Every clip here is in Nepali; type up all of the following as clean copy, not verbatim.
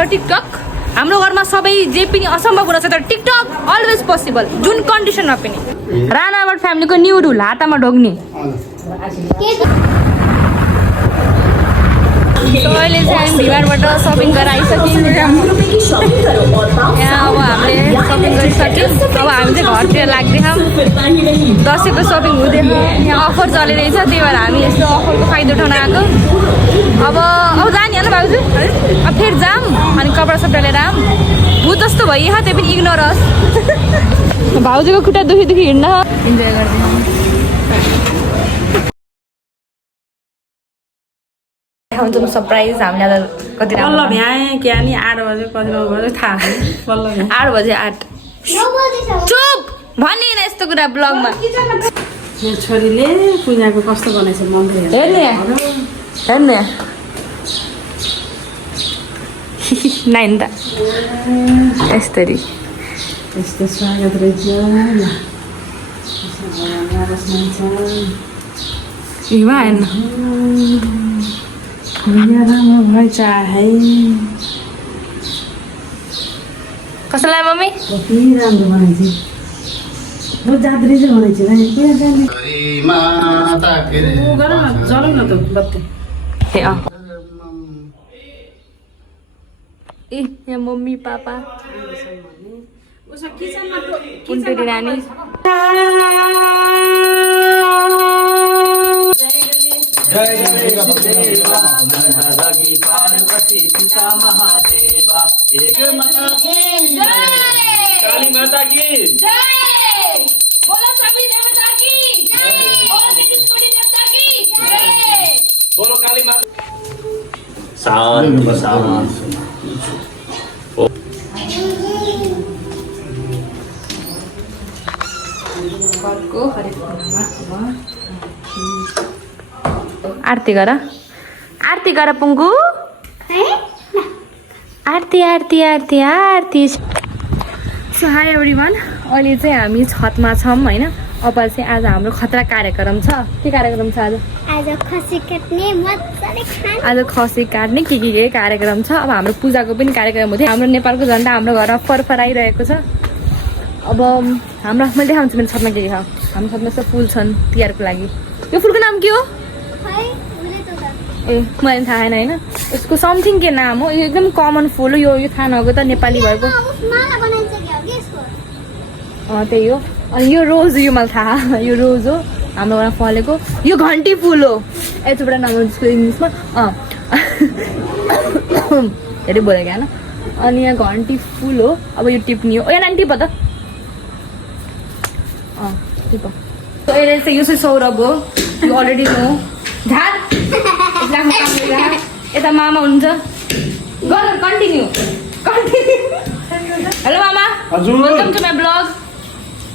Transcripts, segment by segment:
तर टिकटक हाम्रो घरमा सबै जे पनि असम्भव कुरा छ तर टिकटक अलवेज पोसिबल जुन कन्डिसनमा पनि। राणाबाट फ्यामिलीको न्यू रुल हातामा ढोग्ने। अहिले चाहिँ हामी भिमारबाट सपिङ गरेर आइसक्यौँ। यहाँ अब हामीले सपिङ गरिसक्यौँ। अब हामी चाहिँ घरतिर लाग्दैछौँ। दसैँको सपिङ हुँदैछ। यहाँ अफर चलिरहेछ त्यही भएर हामी यस्तो अफरको फाइदा उठाउन आएको। अब जाने होइन भाउजू अब फेरि जाऊँ अनि कपडा सपडा लिएर आऊँ। भूत जस्तो भइहाल्यो त्यही पनि इग्नोर होस्। भाउजूको खुट्टा दुखी हिँड्न इन्जोय गर्दैछौँ। हुन्छ सरप्राइज हामीले आज कति बल्ल भ्याएँ क्या नि 8 बजे कति 9 बजे थाहा बल्ल 8 बजे 8 चुप भनिएन यस्तो कुरा ब्लगमा। मेरो छोरीले पूजाको कस्तो बनाएछ मन्दिर हेर्ने नाइन त यस्तरी यस्तो स्वागत रहेछ राम्रो भएछ है कसैलाई मम्मी कति राम्रो बनाइछ म जात्रे चाहिँ बनाइछ जलाउन त बत्ती ए यहाँ मम्मी पापा उसको किचनमा कुन्टेरी नानी काली माता की जय बोलो सभी देवता की जय बोलो नीतीशकोटी देवता की जय बोलो काली माता। सावन सावन को हरेक आरती गर पुङ्गु आरती आरती आरती आरती। सो हाई एभ्रिवान अहिले चाहिँ हामी छतमा छौँ होइन। अब चाहिँ आज हाम्रो खतरा कार्यक्रम छ। के कार्यक्रम छ आज खसी काट्ने मजाले खाने आज खसी काट्ने के कार्यक्रम छ। अब हाम्रो पूजाको पनि कार्यक्रम हुँदै हाम्रो नेपालको झन्डा हाम्रो घरमा फरफराइरहेको छ। अब हाम्रो मैले देखाउँछु मेरो छतमा के छ। हाम्रो छतमा यस्तो फुल छन् तिहारको लागि। यो फुलको नाम के हो ए मैले थाहा छैन होइन। यसको समथिङ के नाम हो। यो एकदम कमन फुल हो। यो थाहा नगयो त नेपाली भएको त्यही हो। अनि यो रोज यो मलाई थाहा यो रोज हो हाम्रो घरमा फलेको। यो घन्टी फुल हो यतिबाट नाम जसको इङ्ग्लिसमा धेरै बोलेको होइन। अनि यहाँ घन्टी फुल हो। अब यो टिप्नी हो। यहाँ नानी टिप त टिप। अहिले चाहिँ यो चाहिँ सौरभ हो। यो अलरेडी नो झार यता मामा हुनुहुन्छ। गर कन्टिन्यू हेलो मामा वेलकम टु माई ब्लग।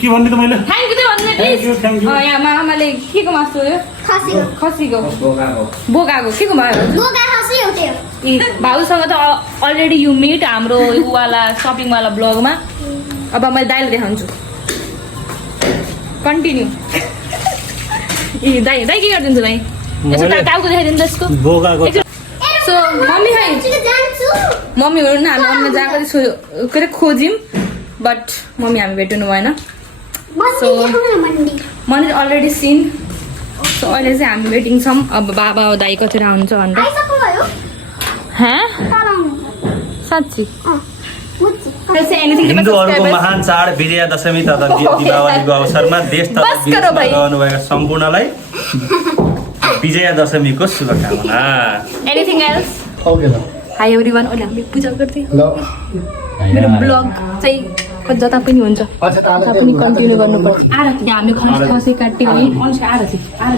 के भन्ने त मैले थ्याङ्क यू त भन्नु प्लिज। यहाँ मामाले के को मासु हो खसीको बोकाको के को भयो भाउसँग त अलरेडी यु मिट हाम्रो उवाला सपिङवाला ब्लगमा। अब मैले दाइले देखाउँछु कन्टिन्यू। ए दाइ दाइ के गरिदिन्छु दाइ यसो टाउको देखाइदिनु त यसको सो मम्मी खै मम्मी हुनु हामी अन्य जहाँ कति के अरे खोज्यौँ बट मम्मी हामी भेट्नु भएन। सो मन्दिर अलरेडी सिन। सो अहिले चाहिँ हामी वेटिङ छौँ। अब बाबा दाइ कतिर आउँछ भनेर साँच्ची हिन्दूहरूको महान चाड विजयादशमी तथा दीपावलीको अवसरमा देश तथा विदेशमा रहनुभएका सम्पूर्णलाई विजयादशमीको शुभकामना। एनिथिङ एल्स हाई एभ्रिवान अहिले हामी पूजा गर्दै मेरो ब्लग चाहिँ जता पनि हुन्छ जता पनि कन्टिन्यू गर्नुपर्छ। आरती हामीले खसी काट्यौँ है। आरती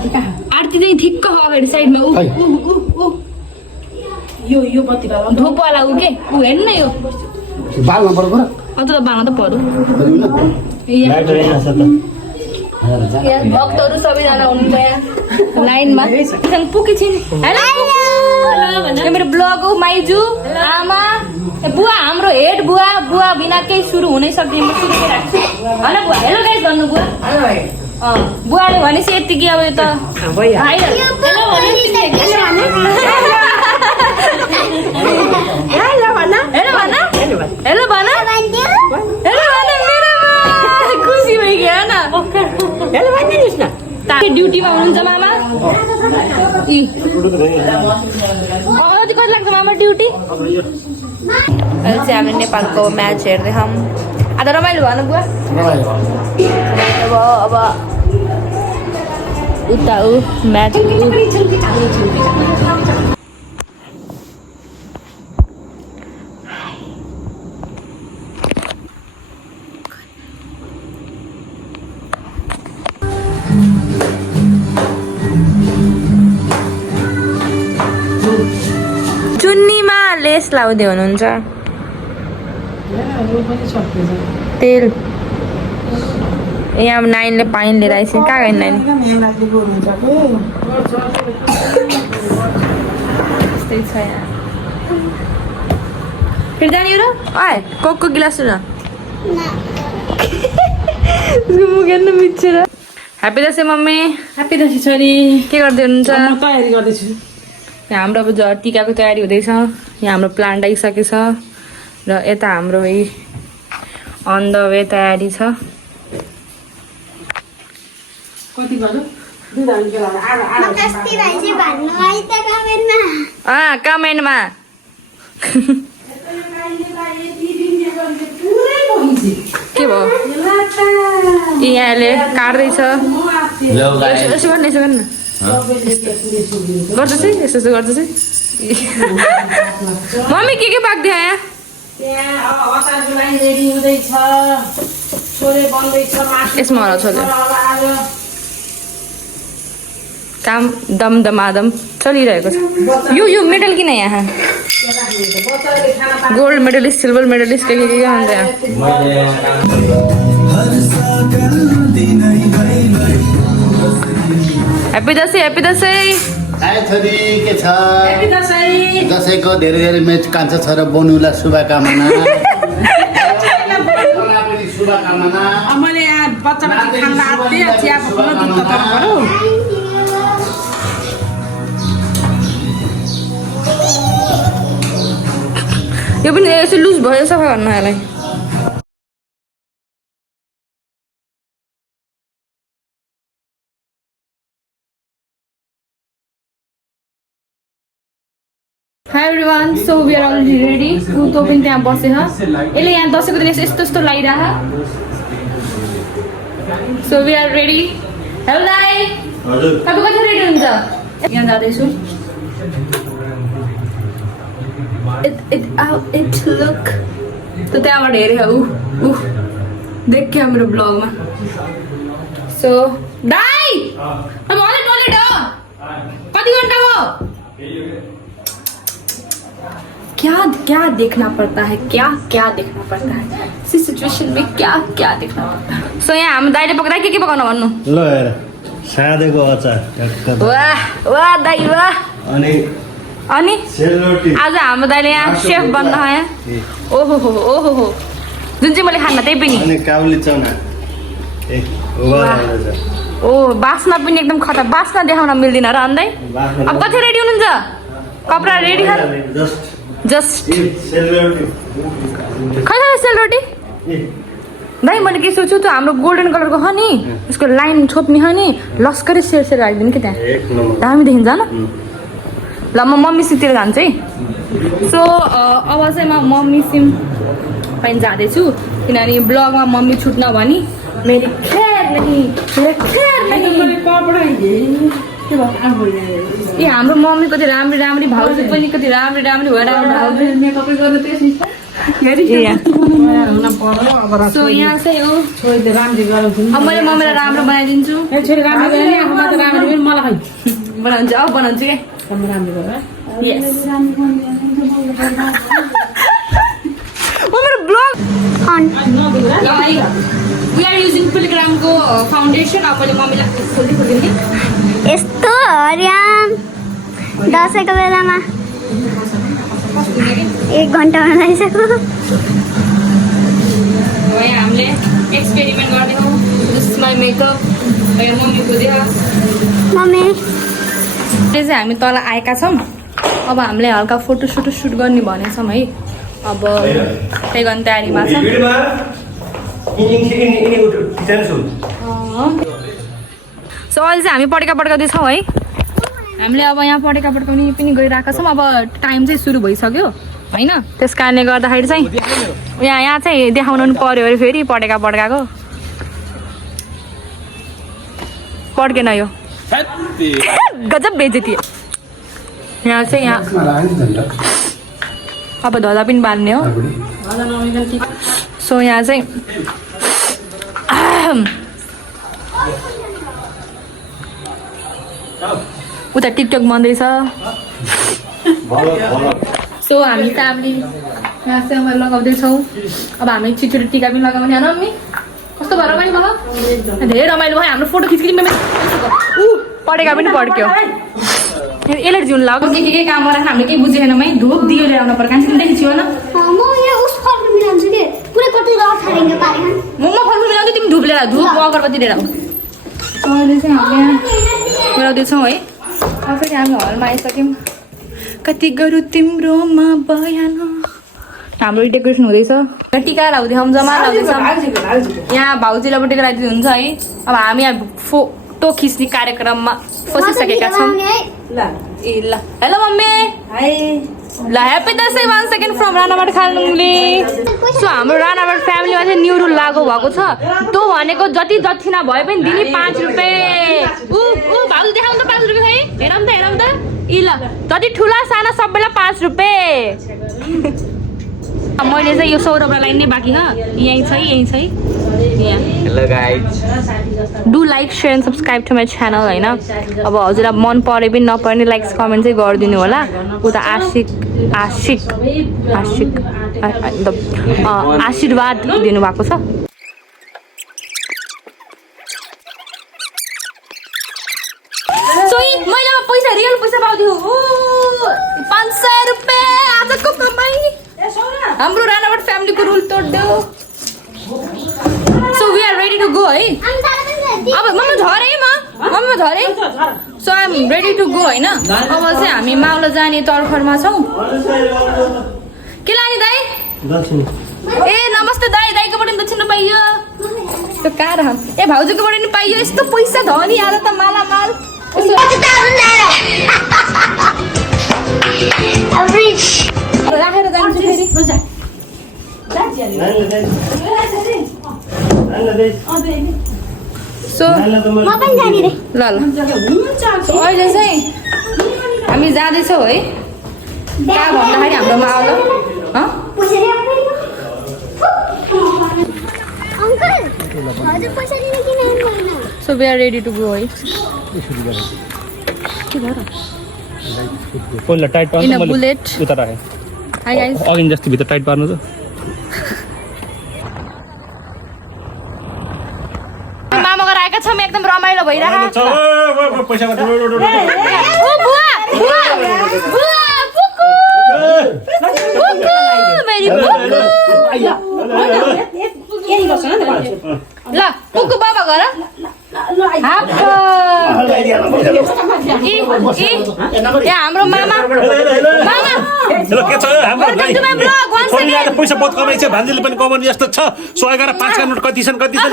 कहाँ आरती चाहिँ ठिक्क अगाडि साइडमा यो बत्ती धोपवाला ऊ के ऊ हेर्नु न यो बाल्नु पर्यो अन्त त बाल्न त पर्यो। भक्तहरू सबैजना हुनुहुन्छ यहाँ लाइनमा पुगी छिन्। मेरो ब्लग हो माइजू आमा बुवा हाम्रो हेड बुवा बिना केही सुरु हुनै सक्दैन। म सुरु राख्छु होइन बुवा हेलो गाइस भन्नु बुवा बुवाले भनेपछि यतिकै अब यो त कति लाग्छ मामा ड्युटी अहिले चाहिँ हामीले नेपालको म्याच हेर्दैछौँ आज रमाइलो भएन बुवा अब उता म्याच चुन्नीमा लेस लाउँदै हुनुहुन्छ तेल यहाँ अब नाइनले पानी लिएर आइसक्यो कहाँ गयो नाइन त्यस्तै छ यहाँ फेरि जाने र कोकको गिलास न मुख हेर्नु मिच्छ र happy Dashain mummy happy Dashain छोरी के गर्दै हुनुहुन्छ म तयारी गर्दैछु यहाँ हाम्रो अब टिकाको तयारी हुँदैछ यहाँ हाम्रो प्लान्ट आइसकेको छ र यता हाम्रो यही अन द वे तयारी छ कति गर्नु दुध हाल्नु बेला आधा कस्ती भाइजी भन्नु है त कमेन्टमा कमेन्टमा के भयो यहाँले काट्दैछ यसो गर्नु यसो गर्नु गर्छ चाहिँ यस्तो यस्तो गर्छ चाहिँ मम्मी के पाक्दियो यहाँ त्यहाँ अचारको लागि रेडी हुँदैछ छोरे बन्दैछ मासु यसमा होला छोले काम दमदमादम चलिरहेको छ यो मेडल किन यहाँ गोल्ड मेडलिस्ट सिल्भर मेडलिस्ट के हुन्छ यहाँ ह्याप्पी दसैँ ह्याप्पी दसैँ हाय छोरी के छ ह्याप्पी दसैँ दसैँको धेरै धेरै मेच कान्छ छ र बनुलाई शुभकामना पनि शुभकामना मैले यहाँ बच्चा खाना आँट्दै चिया पकाउन दुध तताउनु पर्यो यो पनि यसो लुज भयो सफा गर्नु यसलाई Hi everyone, so we are already ready. कुतो पनि त्यहाँ बसेछ यसले यहाँ दसैँको दिन यस्तो यस्तो लगाइरह So we are ready. Hello दाइ तपाईँ कति रेडी हुन्छ यहाँ जाँदैछु It look त त्यहाँबाट हेरेँ देख्यो मेरो ब्लगमा So दाइ मलाई टोइलेट हो कति घन्टा भयो क्या देखना पड़ता है क्या देखना पड़ता है इस सिचुएशन में क्या देखना पड़ता है सो यहाँ हाम्रो दाइले पकाउँदा के पकाउनु भन्नु ल हेर सादेको अचार वाह दाइ वाह अनि सेलरोटी आज हाम्रो दाइले यहाँ सेफ बन्न आयो ओहो जुन चाहिँ मैले खान्न त्यही पनि अनि काउली चना ओ बास्ना पनि एकदम खतरा बास्ना देखाउन मिल्दैन र अन्दै अब कति रेडी हुनुहुन्छ कपडा रेडी छ जस्ट खै सेलरोटी दाइ मैले के सोच्छु त्यो हाम्रो गोल्डन कलरको छ नि यसको लाइन छोप्ने छ नि लस्करै सेर राखिदिनु कि त्यहाँ दामी देखिन्छ न ल म मम्मी सितिर जान्छु है सो अब चाहिँ म मम्मी सिम पनि जाँदैछु किनभने ब्लगमा मम्मी छुट्न भनी मेरो खैर नहीं ए हाम्रो मम्मी कति राम्री भाउजू पनि कति राम्री भएर सो यहाँ चाहिँ हो अब मैले मम्मीलाई राम्रो बनाइदिन्छु बनाउँछु अब बनाउँछु क्या मेरो ब्लग We are using पिलग्रामको फाउन्डेसन अब मैले मम्मीलाई खोलिदिएँ यस्तो हरियाम दसैँको बेलामा 1 घन्टा बनाइसक्यो यहाँ हामीले एक्सपेरिमेन्ट गर्ने हौ दिस इज माई मेकअप मम्मीको देह मम्मी चाहिँ हामी तल आएका छौँ अब हामीले हल्का फोटोसुट गर्ने भनेछौँ है अब त्यही गर्ने तयारीमा छ सो अहिले चाहिँ हामी पड्काउँदैछौँ है हामीले अब यहाँ पढेका पड्काउने पनि गइरहेका छौँ। अब टाइम चाहिँ सुरु भइसक्यो होइन, त्यस कारणले गर्दाखेरि चाहिँ यहाँ चाहिँ देखाउनु पर्यो अरे फेरि पढेका पड्काएको पड्केन यो गजब बेइज्जती। यहाँ चाहिँ यहाँ अब ध्वजा पनि बाल्ने हो। सो यहाँ चाहिँ उता टिकटक बन्दैछ। सो हामी फ्यामिली यहाँ चाहिँ उहाँहरू लगाउँदैछौँ। अब हामी छिटो टिका पनि लगाउने होइन मम्मी? कस्तो भयो रमाइलो भयो? धेरै रमाइलो भयो। हाम्रो फोटो खिच्किने पढेका पनि पड्क्यो। यसले जिउनु लाग्यो के काम गरेर हामीले केही बुझेन है। धुप दियो ल्याउनु पर्यो कान्छी पनि खिच्यो न। म फलफुल मिलाउँछु तिमी धुप लिएर धुप अगरबत्ती लिएर आऊ। अहिले चाहिँ हामीले यहाँ मिलाउँदैछौँ है। फेरि हामी हलमा आइसक्यौँ। कति गरौँ तिम्रोमा बयान। हाम्रो डेकोरेसन हुँदैछ। टिका लाउँदैछौँ जम्मा लाउँदैछौँ। यहाँ भाउजूले अब टिका लगाइदिनु हुन्छ है। अब हामी यहाँ फोटो खिच्ने कार्यक्रममा फसिसकेका छौँ। ए ल हेलो मम्मी ल ह्याप्पी दसैँ 1 सेकेन्ड फ्रम राणाबाट खालुङले। सो हाम्रो राणाबाट फ्यामिलीमा चाहिँ न्यू रुल लागु भएको छ। त्यो भनेको जति दक्षिणा भए पनि दिने 5 रुपियाँ। भाउजू देखाउनु त 5 रुपियाँ है। हेरौँ त ए ल जति ठुला साना सबैलाई 5 रुपियाँ। मैले चाहिँ यो सौरभलाई नै बाँकी ह यहीँ छ यहाँ। Hello guys, do like share and subscribe to my channel होइन। अब हजुरलाई मन परे पनि नपर्ने लाइक्स कमेन्ट चाहिँ गरिदिनु होला। उता आशीर्वाद दिनुभएको छ। मैले पैसा रियल पैसा पाउँथ्यो 500 रुपियाँ आजको कमाई। हाम्रो राणाबाट फ्यामिलीको रुल तोड्यो। So we are ready to go है। अब मम्मी झरे so I am ready to go होइन। अब चाहिँ हामी माउला जाने तर्खरमा छौँ। के लाने दाइ? ए नमस्ते दाइ। दाइकोबाट नि दक्षिण पाइयो। त्यो कार ए भाउजूकोबाट नि पाइयो। यस्तो पैसा धनी आज त माला माल। राखेर जान्छु फेरि। सो ल अहिले चाहिँ हामी जाँदैछौँ है। कहाँ भन्दाखेरि हाम्रो माउला so we are ready to go है। पहिला टाइट इन अ पार्नु बुलेट। उता राखे हाई गाइस। अघि जस्तो भित्र टाइट पार्नु त। मामा गएर आएका छौँ एकदम रमाइलो भइरहेको छ। पैसा ओ बुवा बुवा बुवा पुकु मेरी पुकु ल पुकु बाबा घर हाम्रो मामा पैसा बहुत कमाइछ। भान्जीले पनि कमाउने जस्तो छ। 100 गरेर 5 का नोट कति छन् कति छन्?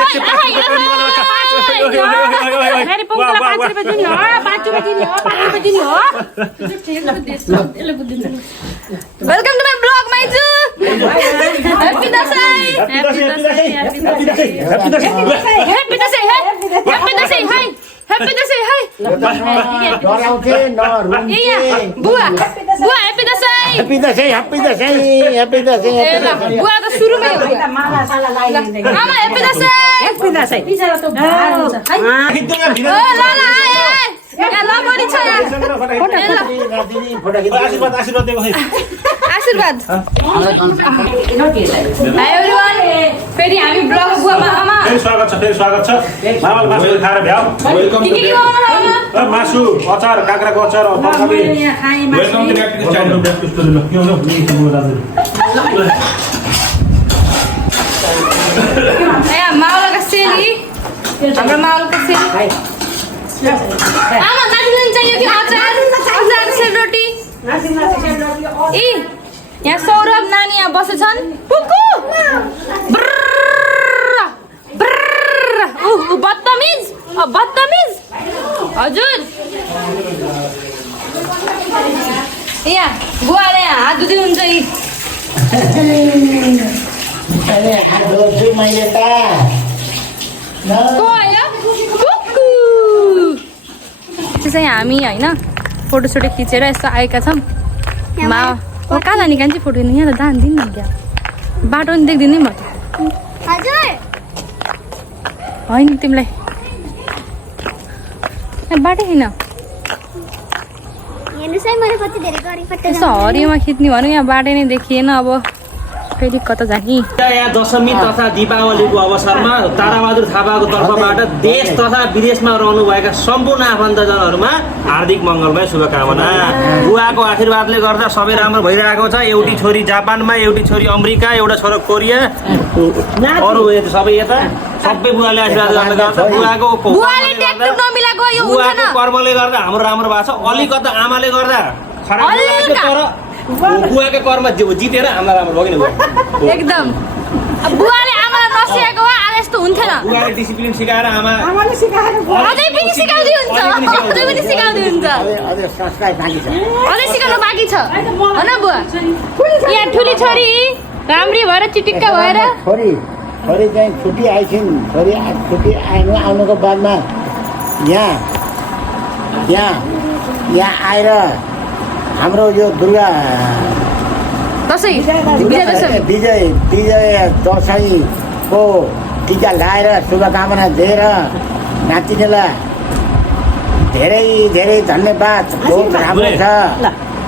वेलकम टु माई ब्लग माइजु। ह्याप्पी दसैँ। बुवा बुवा ह्याप्पी दसैँ। बुवा त सुरुमै हो। मामा ह्याप्पी दसैँ। आशीर्वाद। फेरि हामी ब्लग स्वागत छ। मामाले मासु खाएर भ्याउ। मासु अचार काँक्राको अचार माउलाको सेली। हाम्रो माउलाको सेली। आमा नाच्नु चाहियो कि अचार सेलरोटी? ए यहाँ सौरभ नानी यहाँ बसेछन्। पुकु बदतमिज हजुर। यहाँ बुवाले हात धुँदै हुन्छ यी मैले त को आयो कुकु त्यो चाहिँ हामी होइन फोटोसोटो खिचेर यस्तो आएका छौँ मा कहाँ जाने कान्छी फोटो नि यहाँ त जान्दिन नि क्या बाटो नि देख्दिनँ म त हजुर होइन तिमीलाई बाटो छैन हेर्नुहोस् है मैले कति धेरै गरिपट्टि यस्तो हरियोमा खिच्ने भने यहाँ बाटो नै देखिएन अब फेरि कता जाने यहाँ दशमी तथा दीपावलीको अवसरमा ताराबहादुर थापाको तर्फबाट देश तथा विदेशमा रहनुभएका सम्पूर्ण आफन्तजनहरूमा हार्दिक मङ्गलमय शुभकामना। बुवाको आशीर्वादले गर्दा सबै राम्रो भइरहेको छ। एउटी छोरी जापानमा, एउटी छोरी अमेरिका, एउटा छोरो कोरिया, अरू सबै यता सबै बुवाले आशीर्वाद गर्ने गर्छ। बुवाको कर्मले गर्दा हाम्रो राम्रो भएको छ। अलिकता आमाले गर्दा खराब लागेको तर बुवाको कर्म जितेर आमा राम्रो भयो किन एकदम बुवाले आमालाई नसिकाएको भए आज यस्तो हुन्थेन। बुवाले डिसिप्लिन सिकाएर आमाले सिकाएर अझै पनि सिकाउँदै हुन्छ अझै पनि सिकाउँदै हुन्छ अझै सिकाउनु बाँकी छ होइन बुवा यहाँ ठुली छोरी राम्री भएर चिटिक्क भएर छोरी चाहिँ छुट्टी आइछिन्। छोरी छुट्टी आउनुको बादमा यहाँ आएर हाम्रो यो दुर्गा दसैँ विजय दसैँको टिका लगाएर शुभकामना दिएर नातिनीलाई धेरै धेरै धन्यवाद। बहुत राम्रो छ।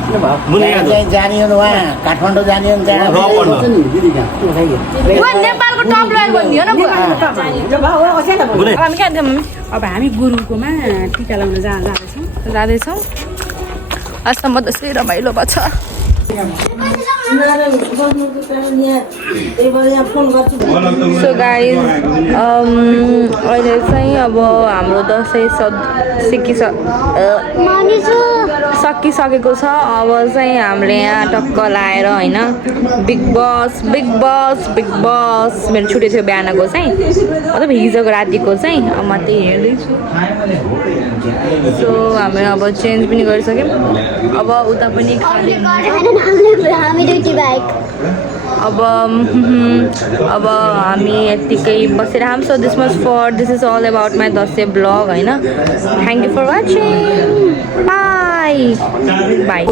चाहिँ जाने हो उहाँ काठमाडौँ जाने हो नेपालको टप लयर बनियो न बुवा हामी कहाँ थियौँ मम्मी अब हामी गुरुकोमा टिका लाउन जाँदैछौँ आज म दसैँ रमाइलो भएको छ सो गाइज अहिले चाहिँ अब हाम्रो दसैँ सकिसकेको छ। अब चाहिँ हामीले यहाँ टक्क लाएर होइन बिग बस मेरो छुट्टी थियो बिहानको चाहिँ मतलब हिजोको रातिको चाहिँ अब म त्यही हेर्दैछु। सो हामीले अब चेन्ज पनि गरिसक्यौँ। अब उता पनि अब हामी यत्तिकै बसिरहौँ। So this is all about my Dashain blog होइन। Thank you for watching bye by.